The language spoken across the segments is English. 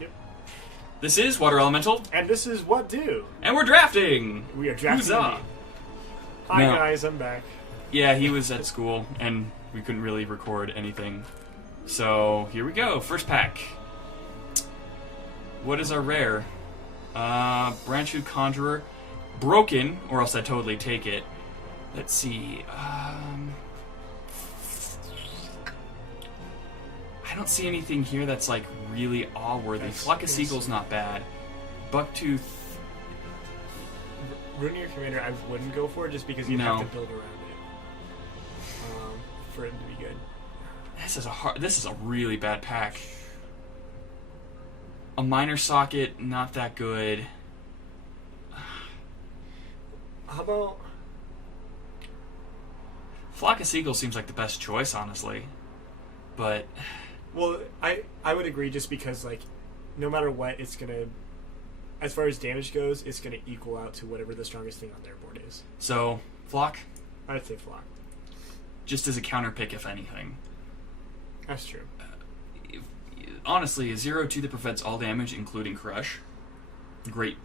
Yep. This is Water Elemental. And this is WatDo. And we're drafting! We are drafting. Huzzah. Hi Now- guys, I'm back. Yeah, he was at school, and we couldn't really record anything. So, here we go. First pack. What is our rare? Branch Conjurer. Broken, or else I'd totally take it. Let's see. I don't see anything here that's like really awe-worthy. Flock of Seagull's not bad. Bucktooth. Ruinier Commander I wouldn't go for just because you'd have to build around it. For it to be good. This is a really bad pack. A Minor Socket, not that good. How about... Flock of Seagull seems like the best choice, honestly. But... Well, I would agree just because, like, no matter what, it's going to... As far as damage goes, it's going to equal out to whatever the strongest thing on their board is. So, Flock? I'd say Flock. Just as a counter pick, if anything. That's true. Honestly, a 0-2 that prevents all damage, including Crush. Great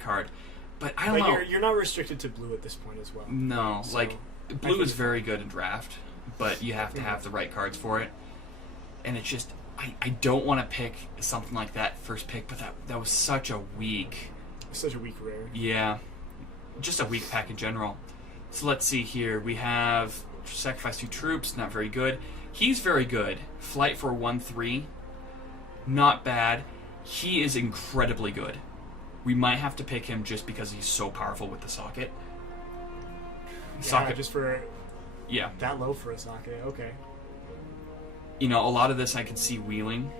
card. But I don't know. You're not restricted to blue at this point as well. No, so like, blue is very good in draft, but you have to have the right cards for it. And it's just, I don't want to pick something like that first pick, but that was such a weak... Such a weak rare. Yeah. Just a weak pack in general. So let's see here. We have Sacrifice 2 Troops, not very good. He's very good. Flight for 1/3. Not bad. He is incredibly good. We might have to pick him just because he's so powerful with the socket. Yeah, just for... Yeah. That low for a socket, okay. You know, a lot of this I can see wheeling,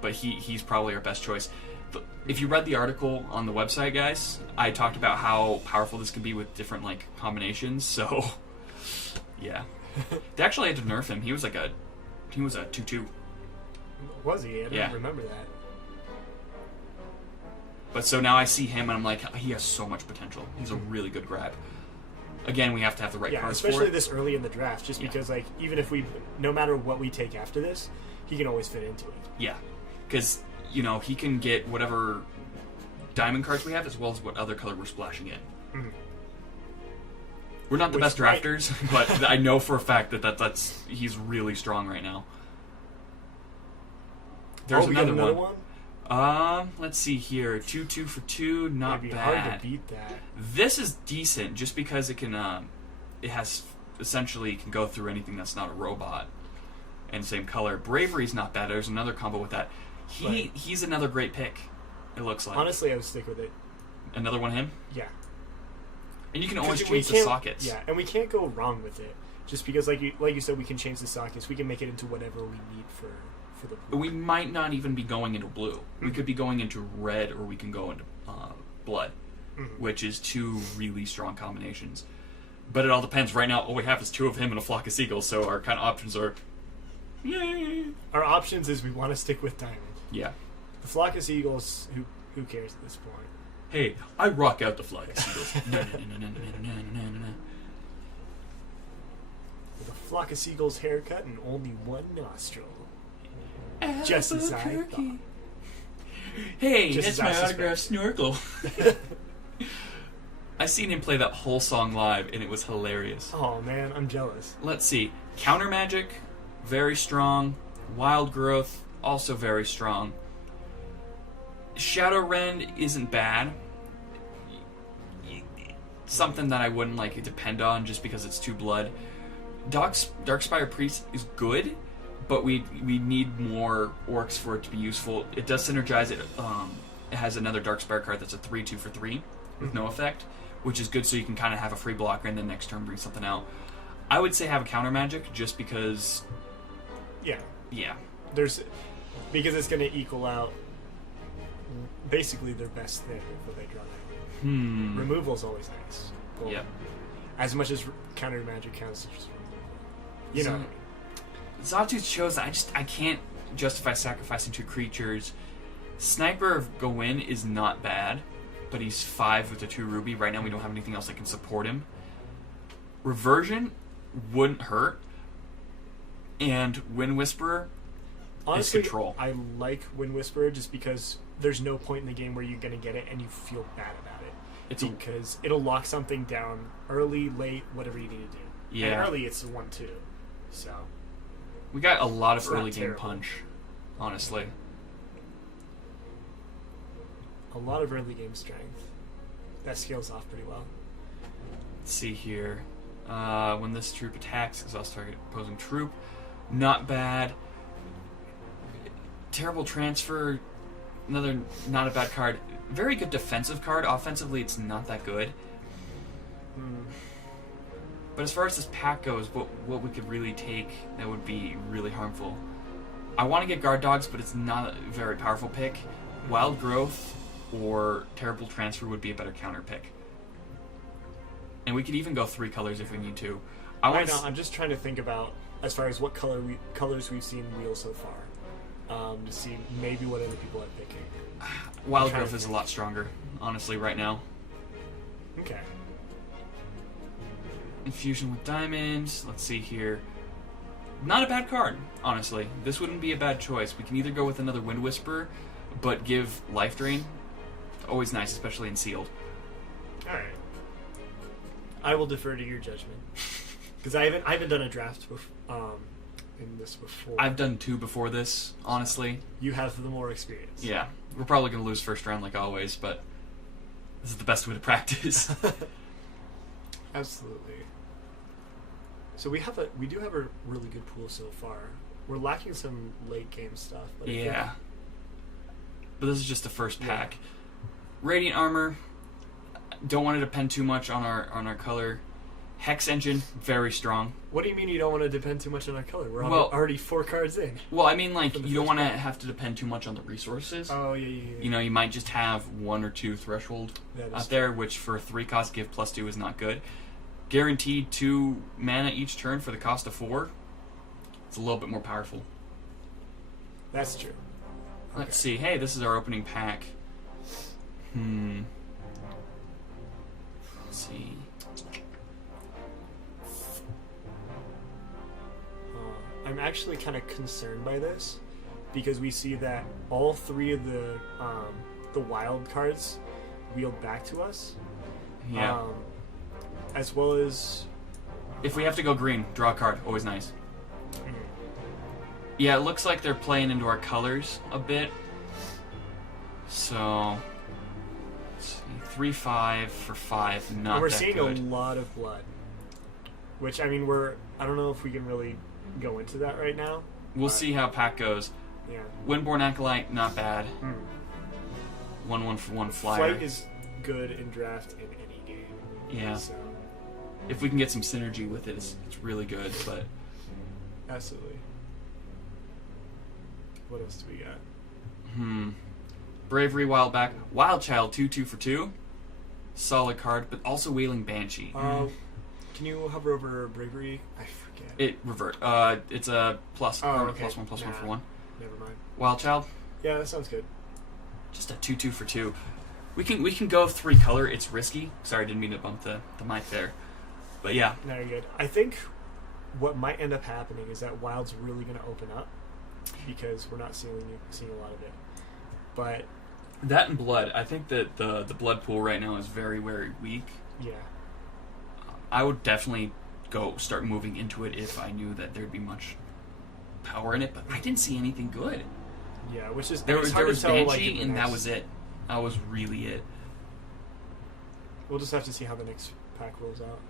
but he's probably our best choice. But if you read the article on the website, guys, I talked about how powerful this can be with different, like, combinations, so... Yeah. They actually had to nerf him. He was a 2/2. Was he? I don't remember that. But so now I see him and I'm like, he has so much potential. He's a really good grab. Again, we have to have the right cards for it. Especially this early in the draft, just because, like, even if no matter what we take after this, he can always fit into it. Yeah. Because, you know, he can get whatever diamond cards we have as well as what other color we're splashing in. Mm-hmm. We're not the best drafters, but I know for a fact that he's really strong right now. There's another one. Let's see here. 2/2 for 2, not It'd be bad. hard to beat that. This is decent, just because it can, it has essentially can go through anything that's not a robot, and same color. Bravery's not bad. There's another combo with that. He's another great pick. It looks like. Honestly, I would stick with it. Another one, him. Yeah. And you can always change the sockets. Yeah, and we can't go wrong with it. Just because, like you said, we can change the sockets. We can make it into whatever we need for the blue. We might not even be going into blue. We could be going into red, or we can go into blood, which is two really strong combinations. But it all depends. Right now, all we have is 2 of him and a flock of seagulls, so our kind of options are... Yay! Our options is we want to stick with diamond. Yeah. The flock of seagulls, who cares at this point? Hey, I rock out the flock of seagulls. With a flock of seagulls haircut and only one nostril. Just as I thought. Hey, that's my autographed snorkel. I seen him play that whole song live, and it was hilarious. Oh man, I'm jealous. Let's see. Counter Magic, very strong. Wild Growth, also very strong. Shadow Rend isn't bad. Something that I wouldn't like depend on just because it's 2 blood. Darkspire Priest is good, but we need more orcs for it to be useful. It does synergize. It has another Darkspire card that's a 3/2 for 3 with no effect, which is good, so you can kind of have a free blocker and then next turn bring something out. I would say have a counter magic just because. Yeah. Yeah. Because it's going to equal out basically their best thing if they draw that. Removal's always nice. Cool. Yep. As much as counter magic counts as just removal. You know. Zawtooth shows that I can't justify sacrificing 2 creatures. Sniper of Gawain is not bad, but he's 5 with a 2 ruby. Right now we don't have anything else that can support him. Reversion wouldn't hurt. And Wind Whisperer, Honestly, is control. I like Wind Whisperer just because there's no point in the game where you're going to get it and you feel bad about it. Because it'll lock something down early, late, whatever you need to do. Yeah. And early, it's 1-2. So We got a lot of it's not early game terrible. punch, honestly. A lot of early game strength. That scales off pretty well. Let's see here. When this troop attacks, exhaust target opposing troop. Not bad. Terrible transfer. Another not a bad card. Very good defensive card. Offensively, it's not that good. But as far as this pack goes, what we could really take that would be really harmful. I want to get guard dogs, but it's not a very powerful pick. Wild growth or terrible transfer would be a better counter pick. And we could even go 3 colors if we need to. I'm just trying to think about as far as what colors we've seen wheel so far, to see maybe what other people are picking. Wild growth is a lot stronger, honestly, right now. Okay. Infusion with diamonds. Let's see here. Not a bad card, honestly. This wouldn't be a bad choice. We can either go with another Wind Whisper, but give life drain. Always nice, especially in sealed. All right. I will defer to your judgment because I haven't done a draft in this before. I've done 2 before this, honestly. You have the more experience. Yeah, we're probably going to lose first round like always, but this is the best way to practice. Absolutely. So we do have a really good pool so far. We're lacking some late game stuff. But Yeah. But this is just the first pack. Radiant armor. Don't want to depend too much on our color. Hex engine, very strong. What do you mean you don't want to depend too much on our color? We're already 4 cards in. Well, I mean, like, you don't want to have to depend too much on the resources. Oh, yeah. You know, you might just have 1 or 2 threshold out there, which for 3 cost give +2 is not good. Guaranteed 2 mana each turn for the cost of 4. It's a little bit more powerful. That's true. Let's see. Hey, this is our opening pack. Let's see. I'm actually kind of concerned by this because we see that all 3 of the wild cards wheeled back to us. Yeah. As well as If we have to go green, draw a card. Always nice. Yeah, it looks like they're playing into our colors a bit. So, let's see, 3/5 for 5, not we're that seeing good. a lot of blood. Which, I mean, I don't know if we can really go into that right now. We'll see how pack goes. Yeah. Windborn Acolyte, not bad. 1/1 for 1 flyer. Flight is good in draft in any game. Yeah. So, If we can get some synergy with it, it's really good, but... absolutely. What else do we got? Bravery, Wild Back. Wild Child, 2/2 for 2. Solid card, but also Wailing Banshee. Can you hover over Bravery? I forget. It revert. It's a plus. Okay. +1/+1 for 1. Never mind. Wild Child. Yeah, that sounds good. Just a 2/2 for 2. We can go 3 color. It's risky. Sorry, didn't mean to bump the mic there. But yeah. No, you're good. I think what might end up happening is that Wild's really going to open up because we're not seeing a lot of it. But That and Blood. I think that the Blood pool right now is very, very weak. yeah, I would definitely start moving into it if I knew that there'd be much power in it, but I didn't see anything good. yeah, which is There was hard to tell, Banshee, like, in the and that next- was it. That was really it. We'll just have to see how the next pack rolls out.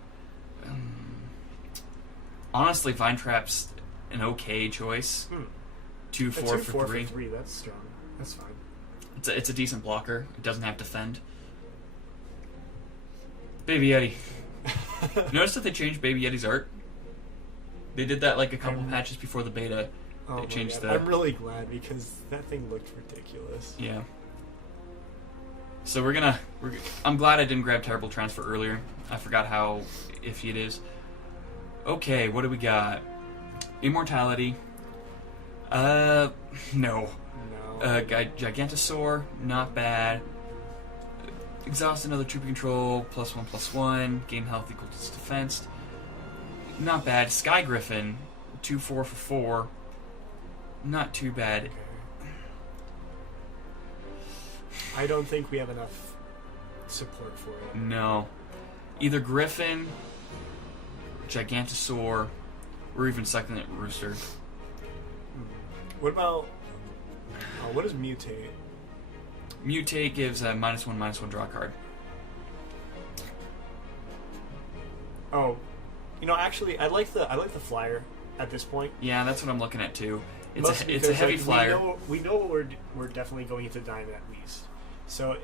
Honestly, Vine Trap's an okay choice. 2/4 for 3. 3, that's strong. That's fine. It's a decent blocker. It doesn't have to fend. Baby Yeti. Notice that they changed Baby Yeti's art? They did that like a couple patches before the beta. Oh They my changed God. the... I'm really glad because that thing looked ridiculous. Yeah. So I'm glad I didn't grab Terrible Transfer earlier. I forgot how iffy it is. Okay, what do we got? Immortality. No. No. Gigantosaur, not bad. Exhaust another troop control, +1/+1. Gain health equal to its defense. Not bad. Sky Griffin, 2/4 for 4. Not too bad. Okay. I don't think we have enough support for it. No. Either Griffin, Gigantosaur, or even Succulent Rooster. What about... what is Mutate? Mutate gives a -1/-1 draw card. Oh, actually, I like the flyer at this point. Yeah, that's what I'm looking at too. Mostly It's a heavy because, flyer. We know we're definitely going into Diamond at least, so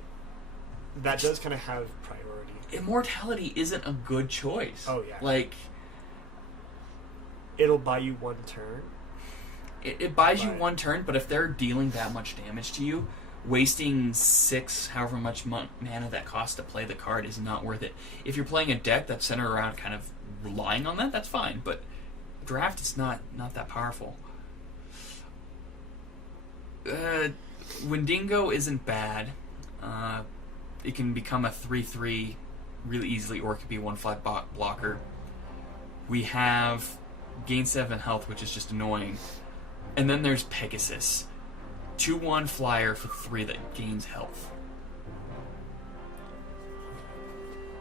that does kind of have priority. Immortality isn't a good choice. Oh yeah. Like, it'll buy you one turn. It buys you one turn, but if they're dealing that much damage to you, wasting 6, however much mana that costs to play the card is not worth it. If you're playing a deck that's centered around kind of relying on that, that's fine. But draft is not that powerful. Wendigo isn't bad. It can become a 3/3 really easily, or it could be a 1/5 blocker. We have gain 7 health, which is just annoying. And then there's Pegasus. 2/1 flyer for 3 that gains health.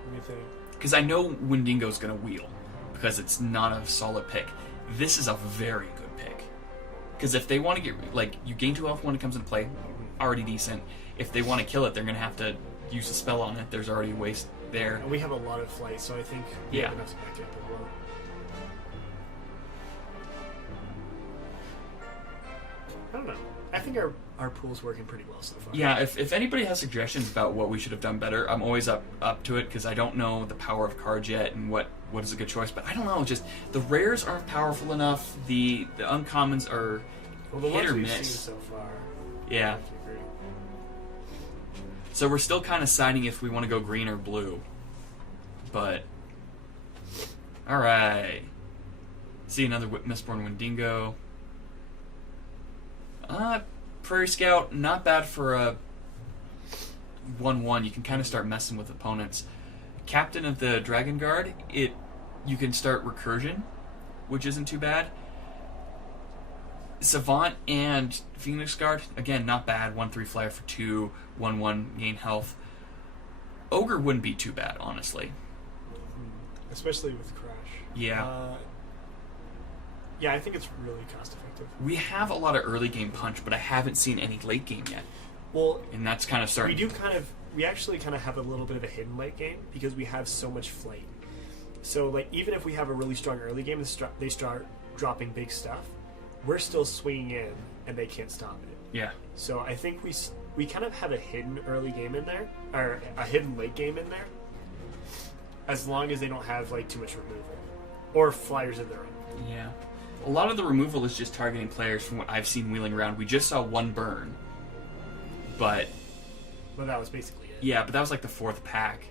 What do you think? Because I know Wendigo's going to wheel, because it's not a solid pick. This is a very good pick. Because if they want to get... Like, you gain 2 health when it comes into play, already decent. If they want to kill it, they're going to have to use a spell on it. There's already a waste there. And we have a lot of flight, so I think we have enough to back it up as well. I don't know. I think our pool's working pretty well so far. Yeah, if anybody has suggestions about what we should have done better, I'm always up to it, because I don't know the power of cards yet and what is a good choice. But I don't know, just the rares aren't powerful enough. The uncommons are the hit ones or we've miss. seen so far. Yeah. I have to agree. So we're still kind of deciding if we want to go green or blue. But all right. See another Mistborn Wendigo. Prairie Scout, not bad for a 1/1. You can kind of start messing with opponents. Captain of the Dragon Guard, you can start Recursion, which isn't too bad. Savant and Phoenix Guard, again, not bad. 1/3 flyer for 2, 1/1 gain health. Ogre wouldn't be too bad, honestly. Especially with Crash. Yeah. Yeah, I think it's really cost effective. We have a lot of early game punch, but I haven't seen any late game yet. Well, and that's kind of starting. We actually kind of have a little bit of a hidden late game because we have so much flight. So, like, even if we have a really strong early game and they start dropping big stuff, we're still swinging in and they can't stop it. Yeah. So I think we kind of have a hidden early game in there, or a hidden late game in there, as long as they don't have like too much removal or flyers of their own. Yeah. A lot of the removal is just targeting players from what I've seen wheeling around. We just saw one burn. But that was basically it. Yeah, but that was like the 4th pack.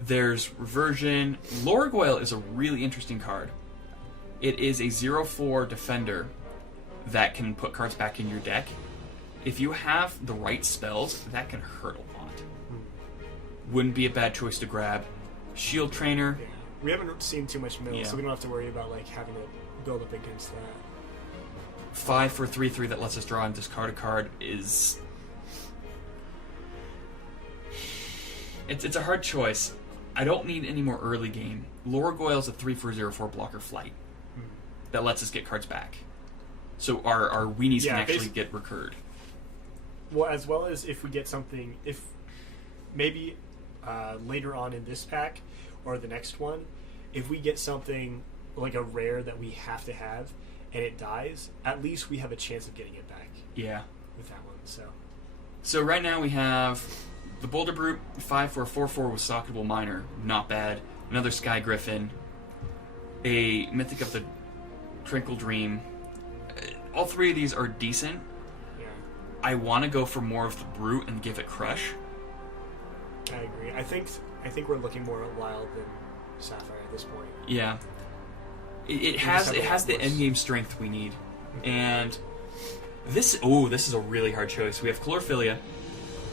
There's Reversion. Lorgoyle is a really interesting card. It is a 0/4 defender that can put cards back in your deck. If you have the right spells, that can hurt a lot. Wouldn't be a bad choice to grab. Shield Trainer. Yeah. We haven't seen too much mill, Yeah. so we don't have to worry about like having to build up against that. 5 for 3/3 that lets us draw and discard a card is... It's a hard choice. I don't need any more early game. Lorgoyle's a 3 for 0/4 blocker flight that lets us get cards back. So our weenies can actually get recurred. Well, as well as if we get something, if maybe later on in this pack or the next one, if we get something like a rare that we have to have and it dies, at least we have a chance of getting it back. Yeah. With that one, So right now we have the Boulder Brute, 5 for a 4/4 with Socketable Miner, not bad. Another Sky Griffin, a Mythic of the Trinkle Dream. All 3 of these are decent. Yeah. I want to go for more of the Brute and give it Crush. I agree. I think we're looking more at Wild than Sapphire at this point. Yeah. It has the endgame strength we need. And this is a really hard choice. We have Chlorophilia,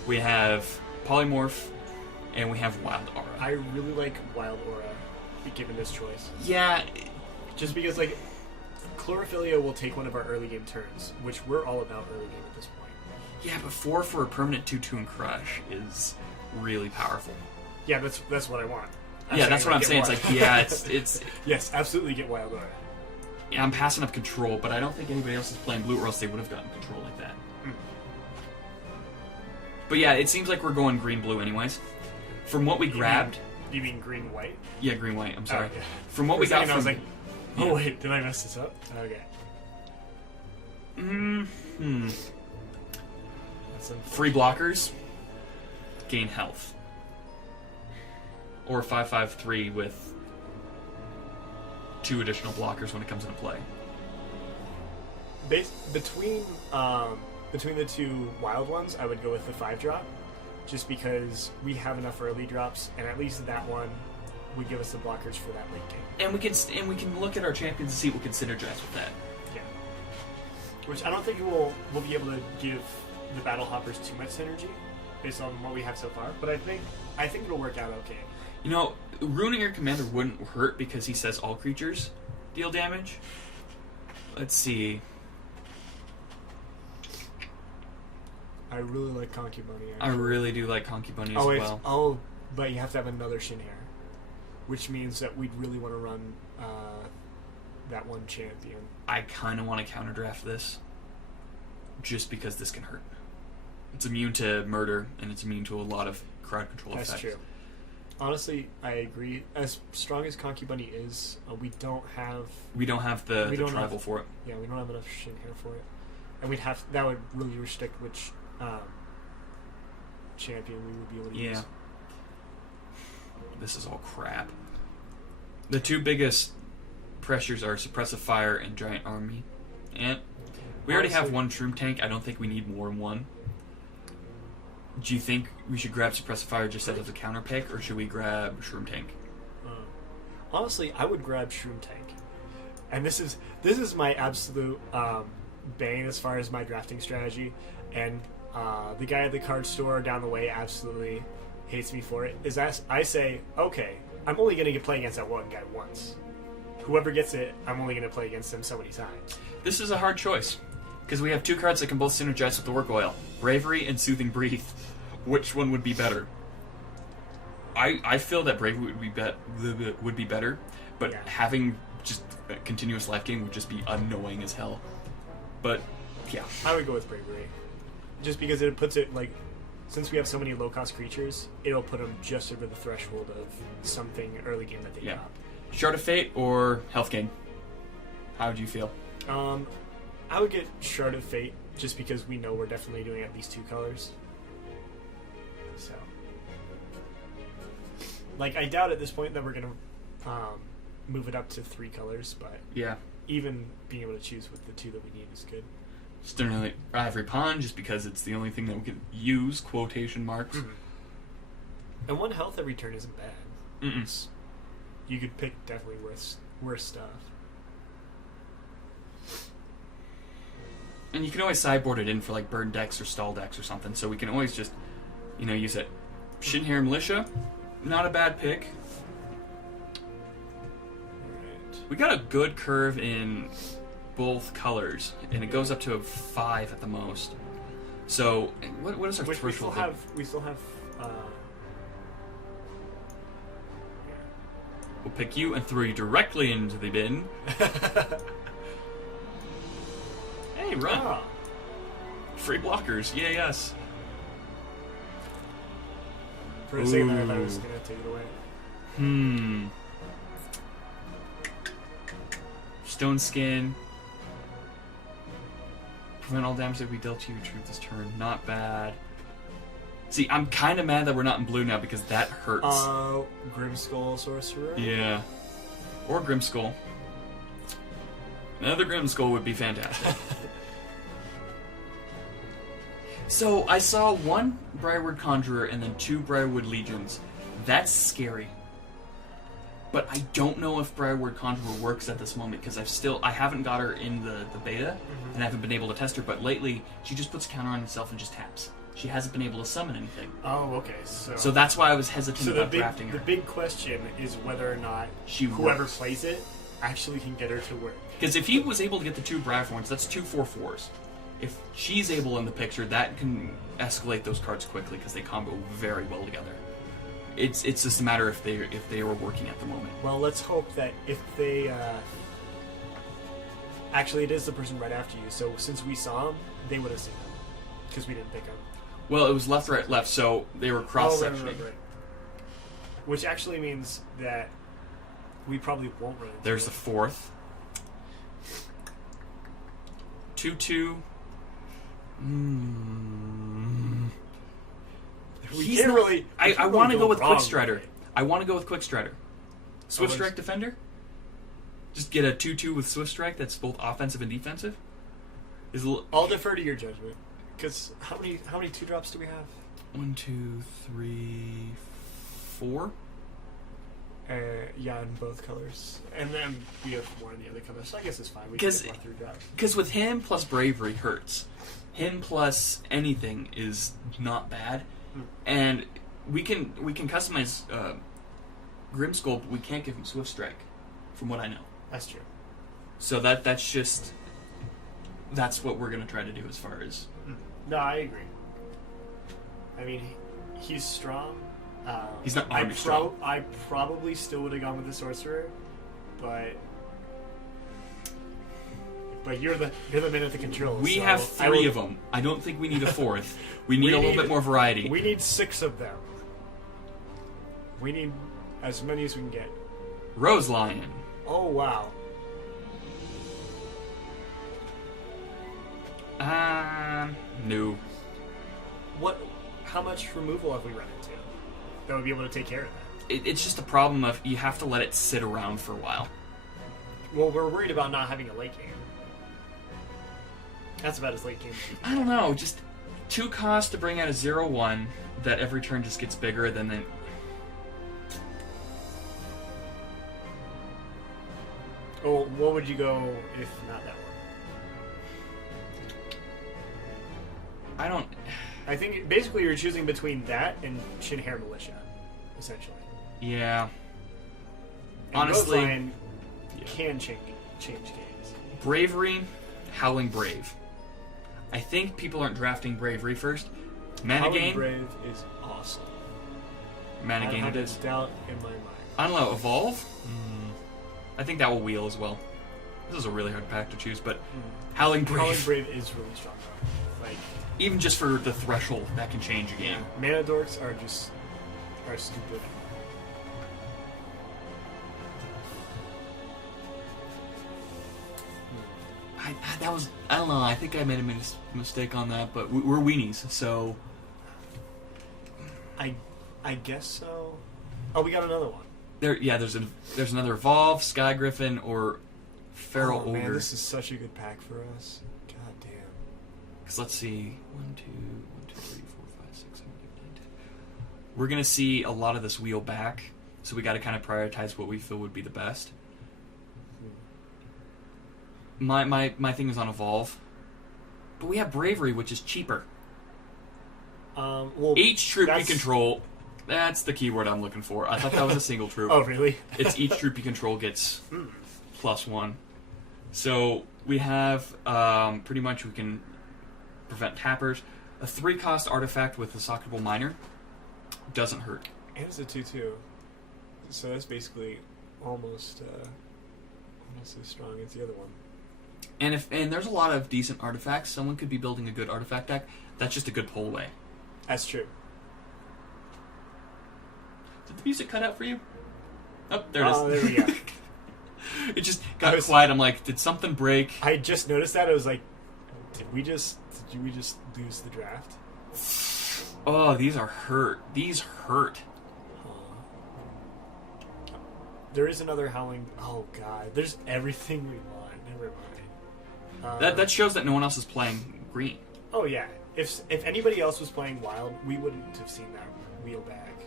we have Polymorph, and we have Wild Aura. I really like Wild Aura, given this choice. Yeah. Just because, like, Chlorophylla will take one of our early game turns, which we're all about early game at this point. Yeah, but 4 for a permanent 2/2 and crush is really powerful. Yeah, that's what I want. That's what I'm saying. It's like, yeah, it's yes, absolutely get Wild Aura. Yeah, I'm passing up control, but I don't think anybody else is playing blue, or else they would have gotten control like that. But yeah, it seems like we're going green-blue anyways. From what we grabbed... You mean green-white? Yeah, green-white, I'm sorry. Yeah. From what we got from... I was like, oh wait, did I mess this up? Okay. Free blockers, gain health. Or 5/5/3 with 2 additional blockers when it comes into play. Between the 2 wild ones, I would go with the 5-drop, just because we have enough early drops, and at least that one would give us the blockers for that late game. And we can look at our champions and see what can synergize with that. Yeah. Which I don't think we'll be able to give the battle hoppers too much synergy based on what we have so far, but I think it'll work out okay. You know, ruining your commander wouldn't hurt because he says all creatures deal damage. Let's see. I really like Conky Bunny. Actually. I really do like Conky Bunny as well. Oh, but you have to have another Shin Hair, which means that we'd really want to run that one champion. I kind of want to counterdraft this, just because this can hurt. It's immune to murder, and it's immune to a lot of crowd control effects. That's true. Honestly, I agree. As strong as Conky Bunny is, we don't have the tribal for it. Yeah, we don't have enough Shin Hair for it, and that would really restrict which champion we would be able to use. This is all crap. The 2 biggest pressures are Suppressive Fire and Giant Army. And we already have 1 Shroom Tank. I don't think we need more than 1. Do you think we should grab Suppressive Fire just as a counter pick, or should we grab Shroom Tank? Honestly, I would grab Shroom Tank. And this is my absolute bane as far as my drafting strategy. And the guy at the card store down the way absolutely hates me for it. I say, okay, I'm only going to play against that one guy once. Whoever gets it, I'm only going to play against them so many times. This is a hard choice, because we have 2 cards that can both synergize with the Work Oil. Bravery and Soothing Breathe. Which one would be better? I feel that Bravery would be better, but having just a continuous life gain would just be annoying as hell. But, yeah. I would go with Bravery. Just because it puts it, like, since we have so many low-cost creatures, it'll put them just over the threshold of something early game that they drop. Shard of Fate or Health Gain? How would you feel? I would get Shard of Fate, just because we know we're definitely doing at least 2 colors. So, like, I doubt at this point that we're gonna move it up to 3 colors, but even being able to choose with the 2 that we need is good. Sternly Ivory Pawn, just because it's the only thing that we can use, quotation marks. And 1 health every turn isn't bad. You could pick definitely worse stuff. And you can always sideboard it in for like Burn Decks or Stall Decks or something, so we can always just, use it. Shin Hair Militia, not a bad pick. Right. We got a good curve in both colors, and it goes up to a 5 at the most. So, what is our threshold? We still have. We'll pick you and throw you directly into the bin. Hey, run! Ah. Free blockers, yay us! For a second there, I thought I was gonna take it away. Stone Skin. Prevent all damage that we dealt to you retrieve this turn. Not bad. See, I'm kind of mad that we're not in blue now because that hurts. Grimskull Sorcerer? Yeah. Or Grimskull. Another Grimskull would be fantastic. So, I saw 1 Briarwood Conjurer and then 2 Briarwood Legions. That's scary. But I don't know if Briarwood Conjurer works at this moment because I haven't got her in the beta and I haven't been able to test her, but lately she just puts a counter on herself and just taps. She hasn't been able to summon anything. Oh, okay. So that's why I was hesitant about drafting her. The big question is whether or not whoever plays it actually can get her to work. Because if he was able to get the 2 Bravthorns, that's 2 4/4s. If she's able in the picture, that can escalate those cards quickly because they combo very well together. It's just a matter if they were working at the moment. Well, let's hope that if they... Actually, it is the person right after you, so since we saw him, they would have seen him. Because we didn't pick him. Well, it was left, right, left, so they were cross-sectioning. Right. Which actually means that we probably won't run into There's it. the 4th. 2/2. We can't really... I want to go with wrong Quick Strider. with it. I want to go with Quick Strider. Swift Strike Defender? Just get a 2/2 with Swift Strike that's both offensive and defensive? I'll defer to your judgment. Because how many 2-drops do we have? 1, 2, 3, 4. Yeah, in both colors. And then we have one in the other color, so I guess it's fine. We can get more 3-drops. Because with him plus Bravery hurts. Him plus anything is not bad. And we can customize Grimskull, but we can't give him Swift Strike, from what I know. That's true. So that's what we're going to try to do as far as... No, I agree. I mean, he's strong. He's not army strong. I probably still would have gone with the Sorcerer, but you're the man at the controls. We have 3 of them. I don't think we need a 4th. We need a little bit more variety. We need 6 of them. We need as many as we can get. Rose Lion. Oh, wow. No. How much removal have we run into that would be able to take care of that? It's just a problem of you have to let it sit around for a while. Well, we're worried about not having a late game. That's about as late game as you can. I don't know, just 2 costs to bring out a 0/1 that every turn just gets bigger than then. Oh, what would you go if not that one? I think basically you're choosing between that and Shinhair Militia, essentially. Yeah. And Honestly, Rose Lion can change games. Bravery, Howling Brave. I think people aren't drafting Bravery first. Mana Howling Gain. Brave is awesome. Mana I Gain have it is. doubt in my mind. I don't know, Evolve? I think that will wheel as well. This is a really hard pack to choose, but Howling Brave. Howling Brave is really strong. Like, even just for the threshold, that can change a game. Mana Dorks are stupid. I don't know, I think I made a mistake on that, but we're weenies, so... I guess so. Oh, we got another one. There's another Evolve, Sky Griffin, or Feral Ogre. Man, this is such a good pack for us. God damn. Because let's see, 1, 2, 3, 4, 5, 6, 7, 8, 9, 10. We're gonna see a lot of this wheel back, so we got to kind of prioritize what we feel would be the best. My thing is on Evolve, but we have Bravery, which is cheaper. Well, each troop you control. That's the keyword I'm looking for. I thought that was a single troop. Oh, really? It's each troop you control gets +1. So we have pretty much we can prevent tappers. A 3-cost artifact with a Socketable Miner doesn't hurt. And it's a 2/2, so that's basically almost as strong as the other one. And there's a lot of decent artifacts. Someone could be building a good artifact deck. That's just a good pull away. That's true. Did the music cut out for you? Oh, there it is. Oh, there we go. It just got quiet. I'm like, did something break? I just noticed that. I was like, did we just lose the draft? Oh, these are hurt. These hurt. There is another Howling... Oh, God. There's everything we want. Never mind. That shows that no one else is playing green. Oh, yeah. If anybody else was playing Wild, we wouldn't have seen that wheel back.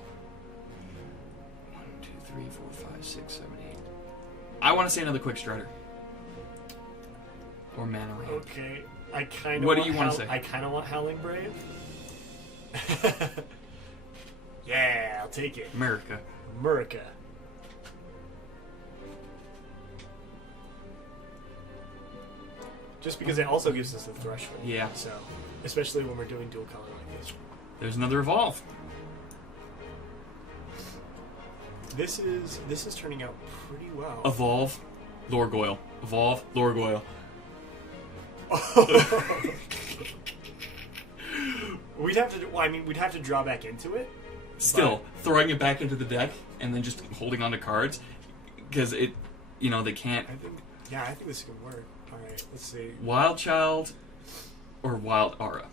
1, 2, 3, 4, 5, 6, 7, 8. I want to say another Quick Strider. Or Mana Ring. Okay. I kind of What do you want to say? I kind of want Howling Brave. Yeah, I'll take it. America. Just because it also gives us the threshold. Yeah. So, especially when we're doing dual color like this. There's another evolve. This is turning out pretty well. Evolve, Lorgoyle. Evolve, Lorgoyle. We'd have to. Well, I mean, we'd have to draw back into it. Still, throwing it back into the deck and then just holding on to cards because it, they can't. I think this can work. All right, let's see. Wild Child or Wild Aura.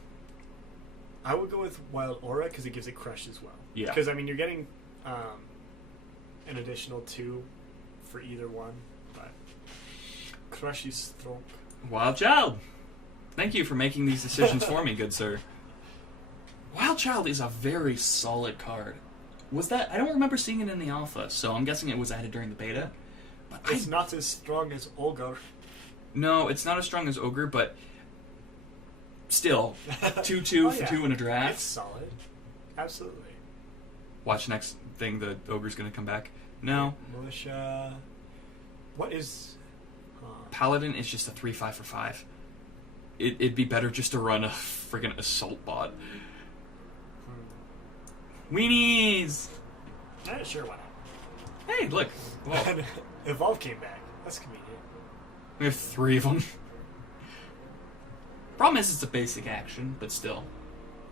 I would go with Wild Aura because it gives it Crush as well. Yeah. Because I mean, you're getting an additional 2 for either one, but Crush is strong. Wild Child. Thank you for making these decisions for me, good sir. Wild Child is a very solid card. Was that? I don't remember seeing it in the alpha, so I'm guessing it was added during the beta. But It's not as strong as Olga. No, it's not as strong as Ogre, but still, 2/2 for 2 in a draft. It's solid. Absolutely. Watch next thing, the Ogre's going to come back. No. Militia. What is... Paladin is just a 3/5 for 5. It'd be better just to run a friggin' Assault Bot. Weenies! Sure, why not? Hey, look. Whoa. Evolve came back. That's convenient. We have 3 of them. Problem is it's a basic action, but still.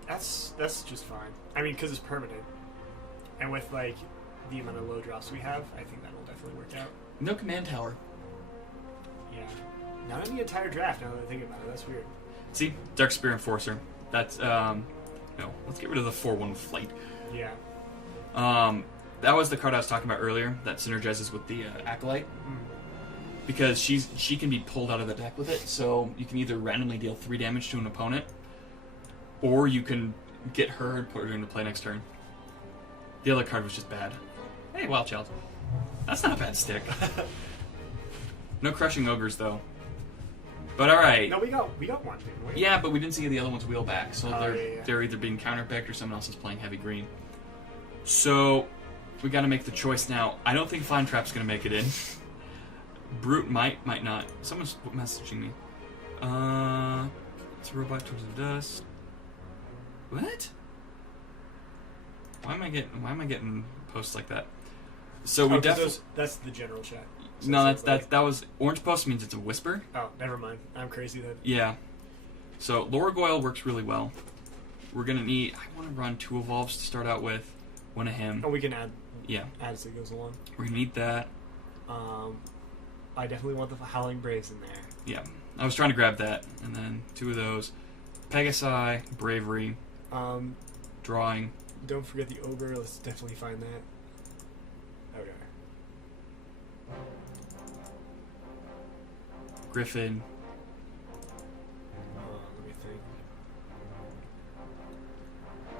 That's just fine. I mean, because it's permanent. And with, like, the amount of low drops we have, I think that'll definitely work out. No command tower. Yeah. Not in the entire draft, now that I think about it. That's weird. See? Dark Spear Enforcer. That's, no. Let's get rid of the 4/1 Flight. Yeah. That was the card I was talking about earlier that synergizes with the Acolyte. Because she can be pulled out of the deck with it, so you can either randomly deal 3 damage to an opponent, or you can get her and put her into play next turn. The other card was just bad. Hey, Wild Child. That's not a bad stick. No crushing ogres, though. But alright. No, we got one, didn't we? Yeah, but we didn't see the other one's wheel back, so yeah. they're either being counterpicked or someone else is playing heavy green. So, we gotta make the choice now. I don't think Fine Trap's gonna make it in. Brute might not. Someone's messaging me. It's a robot towards the dust. What? Why am I getting posts like that? So we definitely. That's the general chat. So no, that was orange post means it's a whisper. Oh, never mind. I'm crazy then. Yeah. So Lorgoyle works really well. We're gonna need. I want to run 2 evolves to start out with. One of him. Oh, we can add. Yeah. Add as it goes along. We're gonna need that. I definitely want the Howling Braves in there. Yeah. I was trying to grab that, and then 2 of those. Pegasi, Bravery, Drawing. Don't forget the Ogre. Let's definitely find that. Okay. Griffin. Let me think.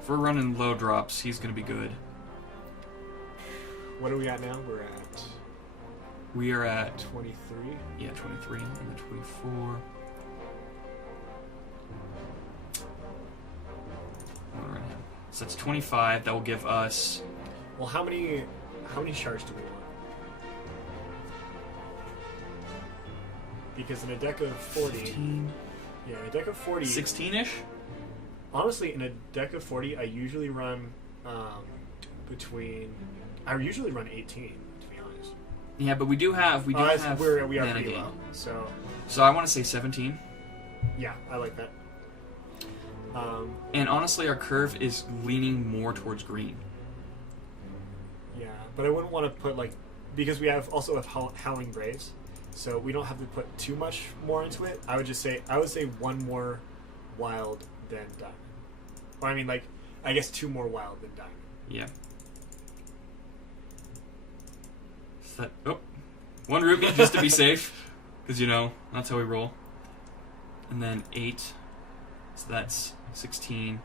If we're running low drops, he's gonna be good. What are we at now? We are at 23. Yeah, 23 and then 24. So that's 25. That will give us. Well, how many shards do we want? Because in a deck of 40, 15, yeah, in a deck of 40, 16-ish. Honestly, in a deck of 40, I usually run I usually run 18, to be honest. Yeah, but we do have we are mana pretty gain. low. So I want to say 17. Yeah, I like that. And honestly, our curve is leaning more towards green. Yeah, but I wouldn't want to put because we also have Howling Braves, so we don't have to put too much more into it. I would say 1 more wild than diamond. Or I mean, I guess 2 more wild than diamond. Yeah. So that, 1 rupee just to be safe, because that's how we roll. And then 8, so that's 16.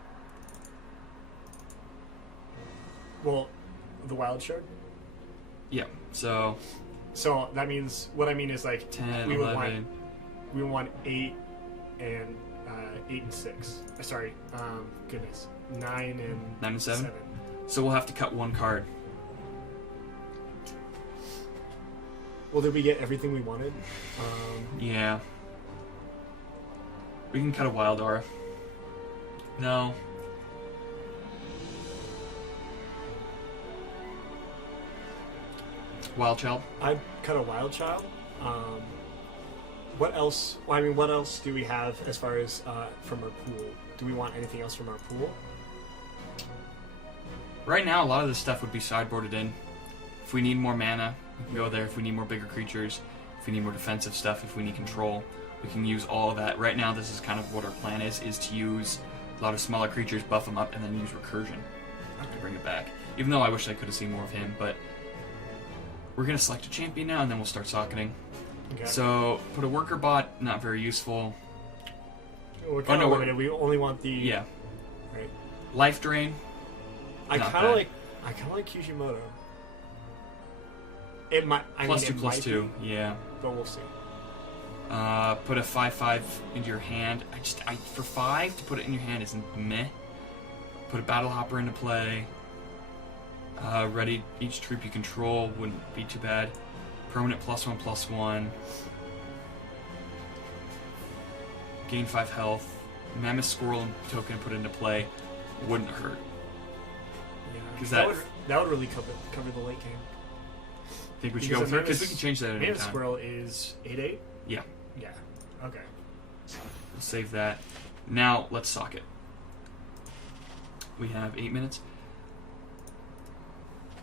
Well, the wild shard? Yeah, so that means, what I mean is 10, we 11. We want 8 and 8 and 6. Sorry, goodness. 9 and 7? So we'll have to cut 1 card. Well, did we get everything we wanted? Yeah. We can cut a Wild Aura. No. Wild Child. I'd cut a Wild Child. What else? Well, I mean, what else do we have as far as from our pool? Do we want anything else from our pool? Right now, a lot of this stuff would be sideboarded in. If we need more mana, we can go there. If we need more bigger creatures, if we need more defensive stuff, if we need control, we can use all of that. Right now, this is kind of what our plan is to use a lot of smaller creatures, buff them up, and then use recursion to bring it back. Even though I wish I could have seen more of him, but we're going to select a champion now, and then we'll start socketing. Okay. So, put a worker bot, not very useful. We're kind of limited. We only want the... Yeah. Right. Life Drain. I kind of like Kishimoto. It might... +2/+2, yeah. But we'll see. Put a 5/5 into your hand. For 5 to put it in your hand is meh. Put a Battle Hopper into play. Ready each troop you control, wouldn't be too bad. Permanent +1/+1. Gain 5 health. Mammoth Squirrel token put into play, wouldn't hurt. Yeah, because that would really cover the late game. Think we should go with her because we can change that at any Mammoth time. Squirrel is 8/8. Yeah. Yeah. Okay. We'll save that. Now let's sock it. We have 8 minutes.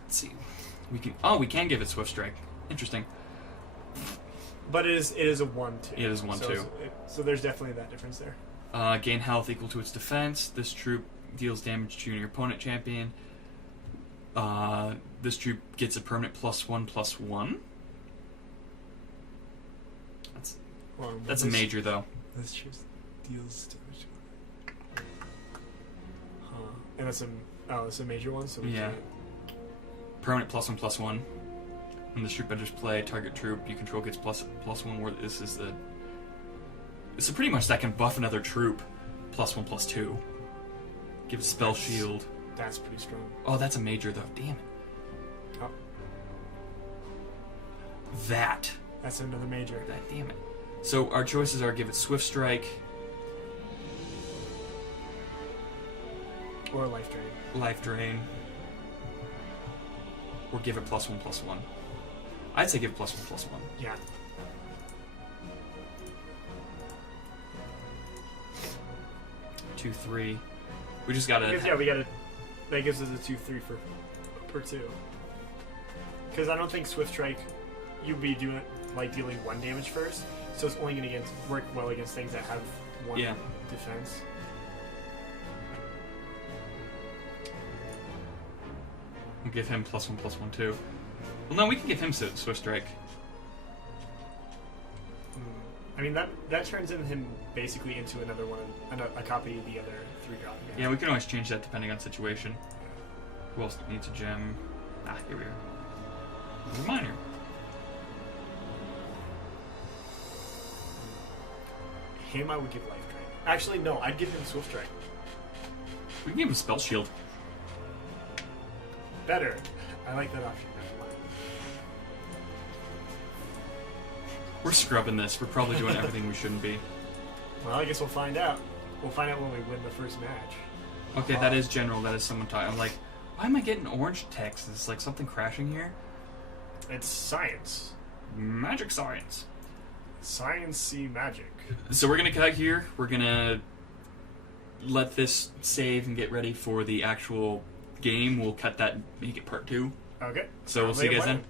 Let's see. We can give it Swift Strike. Interesting. But it is a 1/2. It is 1/2. So there's definitely that difference there. Gain health equal to its defense. This troop deals damage to your opponent champion. This troop gets a permanent +1/+1. That's a major though. This troop deals damage. And that's a major one. So we can't... Permanent +1/+1. When this troop enters play, target troop you control gets +1. Where this is the. It's pretty much that can buff another troop +1/+2. Give it spell shield. That's pretty strong. Oh, that's a major though. Damn it. Oh. That's another major. Damn it. So our choices are give it Swift Strike. Or Life Drain. Life Drain. Or give it +1/+1. I'd say give it +1/+1. Yeah. Two, 3. We just gotta... we gotta... That gives us a 2/3 per 2. Because I don't think Swift Strike, you'd be doing dealing 1 damage first, so it's only gonna work well against things that have 1 defense. We'll give him +1/+1 too. Well, no, we can give him Swift Strike. I mean, that turns him basically into another one, a copy of the other 3-drop. Yeah, we can always change that depending on situation. Who else needs a gem? Here we are. Reminder. Him, I would give Life Drain. Actually, no, I'd give him Swift Strike. We can give him Spell Shield. Better. I like that option. We're scrubbing this. We're probably doing everything we shouldn't be. Well, I guess we'll find out. We'll find out when we win the first match. Okay, that is general. That is someone talking. I'm like, why am I getting orange text? Is like something crashing here? It's science. Magic science. Science-y magic. So we're going to cut here. We're going to let this save and get ready for the actual game. We'll cut that and make it part 2. Okay. So we'll see you guys then.